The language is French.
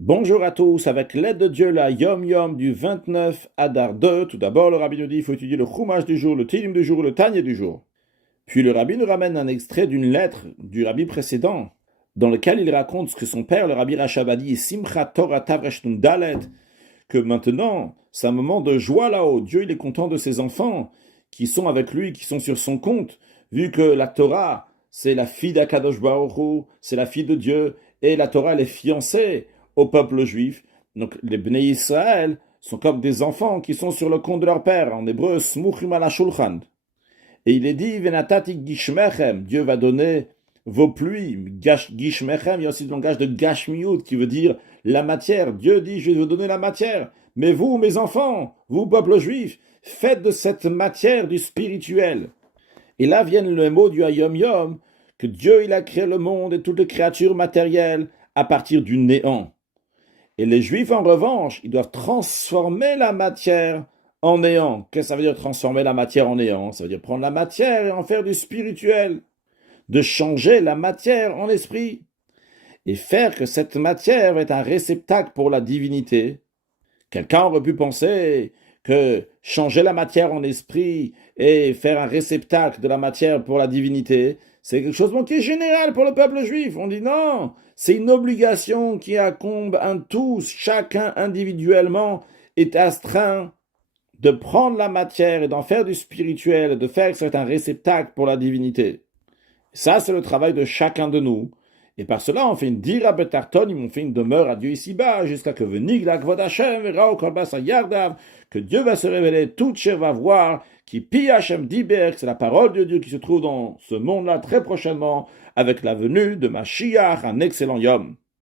Bonjour à tous, avec l'aide de Dieu, la Yom Yom du 29 Adar 2. Tout d'abord, le rabbi nous dit qu'il faut étudier le Chumash du jour, le Tilim du jour, le Tanya du jour. Puis le rabbi nous ramène un extrait d'une lettre du rabbi précédent, dans lequel il raconte ce que son père, le rabbi Rachab, a dit, Simchat Torah Tavreshtun Dalet, que maintenant, c'est un moment de joie là-haut. Dieu, il est content de ses enfants qui sont avec lui, qui sont sur son compte, vu que la Torah, c'est la fille d'Akadosh Baruch Hu, c'est la fille de Dieu, et la Torah, elle est fiancée au peuple juif. Donc les Bnei Israël sont comme des enfants qui sont sur le compte de leur père. En hébreu, Smuchim ala shulchan. Et il est dit, Venatati gishmechem, Dieu va donner vos pluies. Gishmechem, il y a aussi le langage de gashmiut qui veut dire la matière. Dieu dit, je vais vous donner la matière. Mais vous, mes enfants, vous, peuple juif, faites de cette matière du spirituel. Et là viennent le mot du Hayom Yom, que Dieu, il a créé le monde et toutes les créatures matérielles à partir du néant. Et les Juifs, en revanche, ils doivent transformer la matière en néant. Qu'est-ce que ça veut dire transformer la matière en néant? Ça veut dire prendre la matière et en faire du spirituel, de changer la matière en esprit, et faire que cette matière va être un réceptacle pour la divinité. Quelqu'un aurait pu penser que changer la matière en esprit et faire un réceptacle de la matière pour la divinité, c'est quelque chose qui est général pour le peuple juif. On dit non, c'est une obligation qui incombe à tous. Chacun individuellement est astreint de prendre la matière et d'en faire du spirituel, et de faire que c'est un réceptacle pour la divinité. Ça, c'est le travail de chacun de nous. Et par cela, on fait une dira betartonim, on fait une demeure à Dieu ici-bas, jusqu'à que venig la kvod Hashem, verra au korbas yardav, que Dieu va se révéler, toute chair va voir, qui pi Hashem diber, c'est la parole de Dieu qui se trouve dans ce monde-là très prochainement, avec la venue de Mashiach, un excellent Yom.